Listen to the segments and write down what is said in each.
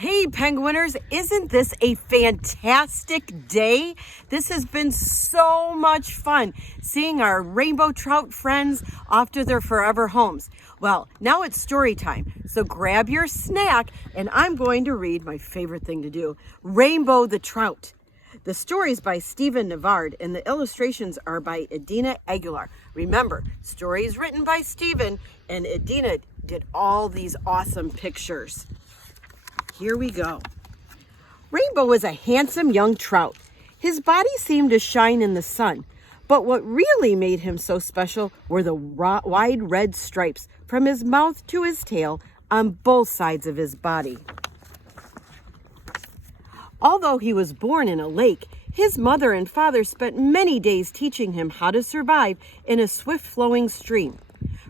Hey penguiners, isn't this a fantastic day? This has been so much fun seeing our rainbow trout friends off to their forever homes. Well, now it's story time, so grab your snack and I'm going to read my favorite thing to do, Rainbow the Trout. The story is by Stephen Nevard and the illustrations are by Edina Aguilar. Remember, stories written by Stephen and Edina did all these awesome pictures. Here we go. Rainbow was a handsome young trout. His body seemed to shine in the sun, but what really made him so special were the wide red stripes from his mouth to his tail on both sides of his body. Although he was born in a lake, his mother and father spent many days teaching him how to survive in a swift-flowing stream.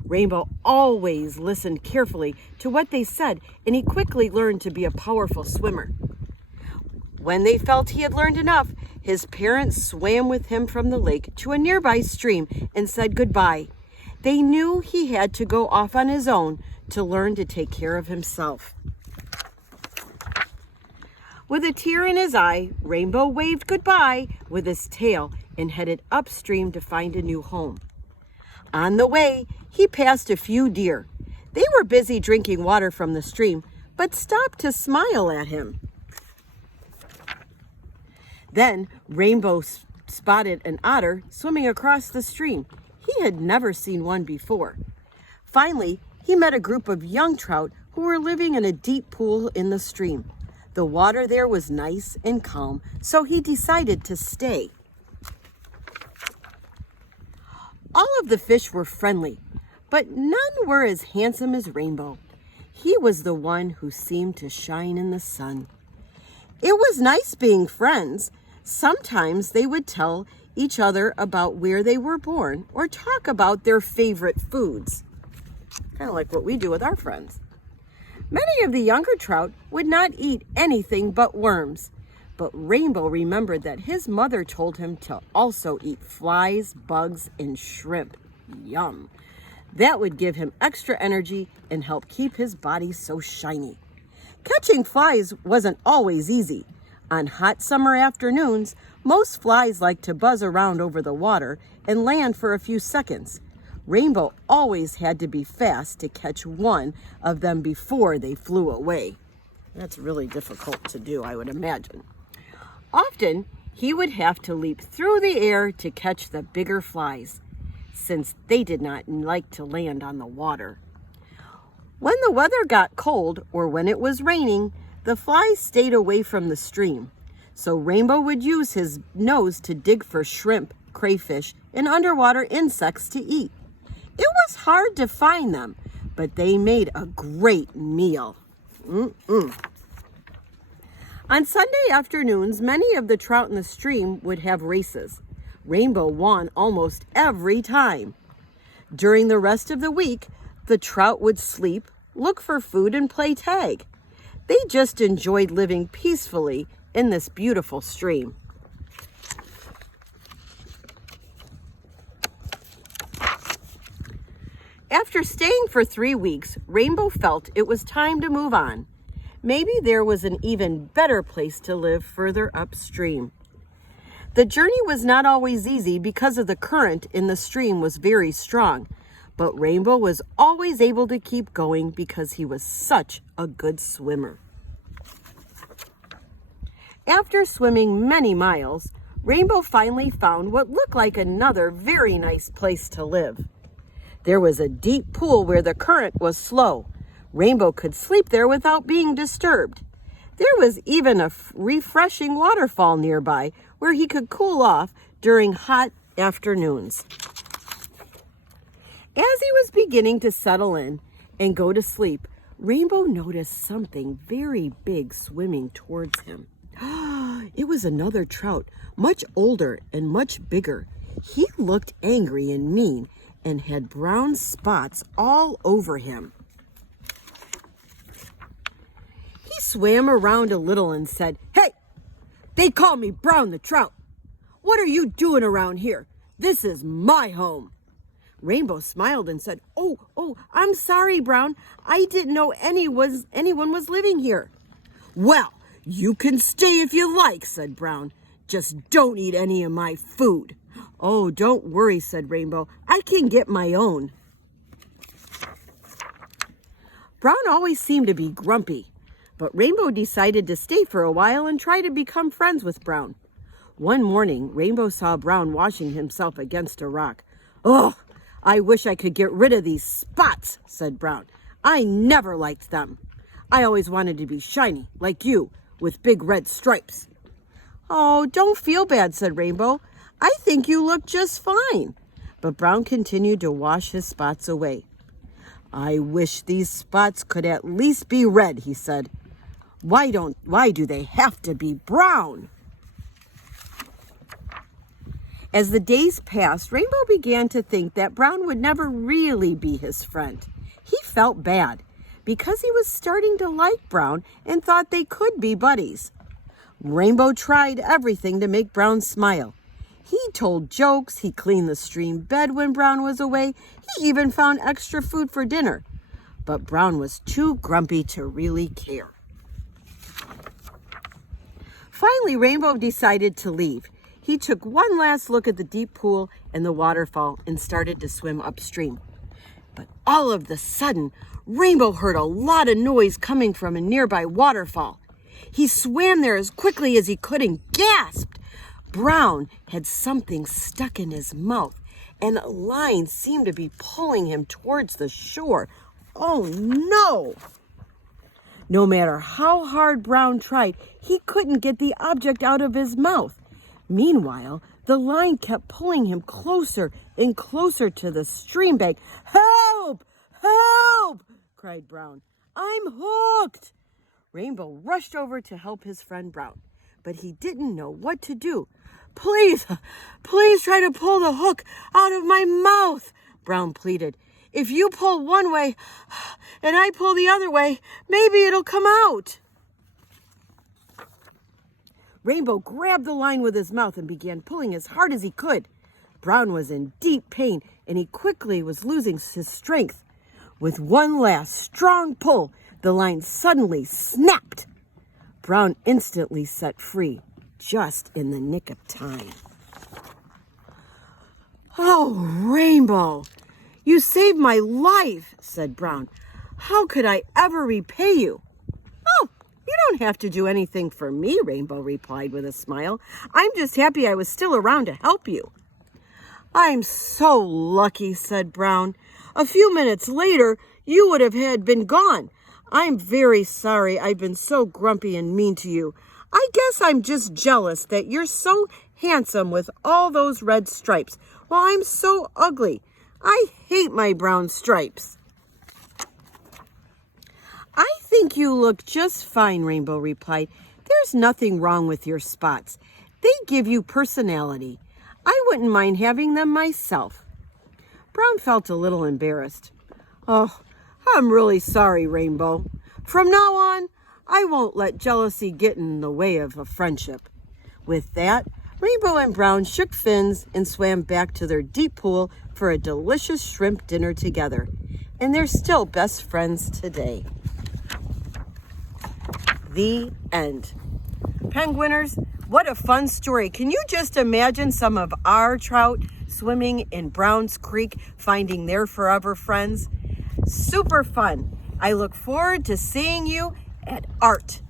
Rainbow always listened carefully to what they said, and he quickly learned to be a powerful swimmer. When they felt he had learned enough, his parents swam with him from the lake to a nearby stream and said goodbye. They knew he had to go off on his own to learn to take care of himself. With a tear in his eye, Rainbow waved goodbye with his tail and headed upstream to find a new home. On the way, he passed a few deer. They were busy drinking water from the stream, but stopped to smile at him. Then Rainbow spotted an otter swimming across the stream. He had never seen one before. Finally, he met a group of young trout who were living in a deep pool in the stream. The water there was nice and calm, so he decided to stay. All of the fish were friendly, but none were as handsome as Rainbow. He was the one who seemed to shine in the sun. It was nice being friends. Sometimes they would tell each other about where they were born or talk about their favorite foods. Kind of like what we do with our friends. Many of the younger trout would not eat anything but worms. But Rainbow remembered that his mother told him to also eat flies, bugs, and shrimp. Yum! That would give him extra energy and help keep his body so shiny. Catching flies wasn't always easy. On hot summer afternoons, most flies like to buzz around over the water and land for a few seconds. Rainbow always had to be fast to catch one of them before they flew away. That's really difficult to do, I would imagine. Often, he would have to leap through the air to catch the bigger flies, since they did not like to land on the water. When the weather got cold or when it was raining, the flies stayed away from the stream, so Rainbow would use his nose to dig for shrimp, crayfish, and underwater insects to eat. It was hard to find them, but they made a great meal. On Sunday afternoons, many of the trout in the stream would have races. Rainbow won almost every time. During the rest of the week, the trout would sleep, look for food, and play tag. They just enjoyed living peacefully in this beautiful stream. After staying for 3 weeks, Rainbow felt it was time to move on. Maybe there was an even better place to live further upstream. The journey was not always easy because of the current in the stream was very strong, but Rainbow was always able to keep going because he was such a good swimmer. After swimming many miles, Rainbow finally found what looked like another very nice place to live. There was a deep pool where the current was slow. Rainbow could sleep there without being disturbed. There was even a refreshing waterfall nearby where he could cool off during hot afternoons. As he was beginning to settle in and go to sleep, Rainbow noticed something very big swimming towards him. It was another trout, much older and much bigger. He looked angry and mean and had brown spots all over him. He swam around a little and said, "Hey, they call me Brown the Trout. What are you doing around here? This is my home." Rainbow smiled and said, Oh, I'm sorry, Brown. I didn't know anyone was living here." "Well, you can stay if you like," said Brown. "Just don't eat any of my food." "Oh, don't worry," said Rainbow. "I can get my own." Brown always seemed to be grumpy, but Rainbow decided to stay for a while and try to become friends with Brown. One morning, Rainbow saw Brown washing himself against a rock. "Ugh, I wish I could get rid of these spots," said Brown. "I never liked them. I always wanted to be shiny, like you, with big red stripes." "Oh, don't feel bad," said Rainbow. "I think you look just fine." But Brown continued to wash his spots away. "I wish these spots could at least be red," he said. Why do they have to be brown?" As the days passed, Rainbow began to think that Brown would never really be his friend. He felt bad because he was starting to like Brown and thought they could be buddies. Rainbow tried everything to make Brown smile. He told jokes, he cleaned the stream bed when Brown was away, he even found extra food for dinner. But Brown was too grumpy to really care. Finally, Rainbow decided to leave. He took one last look at the deep pool and the waterfall and started to swim upstream. But all of a sudden, Rainbow heard a lot of noise coming from a nearby waterfall. He swam there as quickly as he could and gasped. Brown had something stuck in his mouth, and a line seemed to be pulling him towards the shore. Oh no! No matter how hard Brown tried, he couldn't get the object out of his mouth. Meanwhile, the line kept pulling him closer and closer to the stream bank. "Help! Help!" cried Brown. "I'm hooked!" Rainbow rushed over to help his friend Brown, but he didn't know what to do. Please try to pull the hook out of my mouth," Brown pleaded. "If you pull one way and I pull the other way, maybe it'll come out." Rainbow grabbed the line with his mouth and began pulling as hard as he could. Brown was in deep pain, and he quickly was losing his strength. With one last strong pull, the line suddenly snapped. Brown instantly set free, just in the nick of time. "Oh, Rainbow, you saved my life," said Brown. "How could I ever repay you?" "Oh, you don't have to do anything for me," Rainbow replied with a smile. "I'm just happy I was still around to help you." "I'm so lucky," said Brown. "A few minutes later, you would have been gone. I'm very sorry I've been so grumpy and mean to you. I guess I'm just jealous that you're so handsome with all those red stripes, while I'm so ugly. I hate my brown stripes." "I think you look just fine," Rainbow replied. "There's nothing wrong with your spots. They give you personality. I wouldn't mind having them myself." Brown felt a little embarrassed. "Oh, I'm really sorry, Rainbow. From now on, I won't let jealousy get in the way of a friendship." With that, Rainbow and Brown shook fins and swam back to their deep pool for a delicious shrimp dinner together. And they're still best friends today. The end. Penguiners, what a fun story. Can you just imagine some of our trout swimming in Brown's Creek, finding their forever friends? Super fun. I look forward to seeing you at art.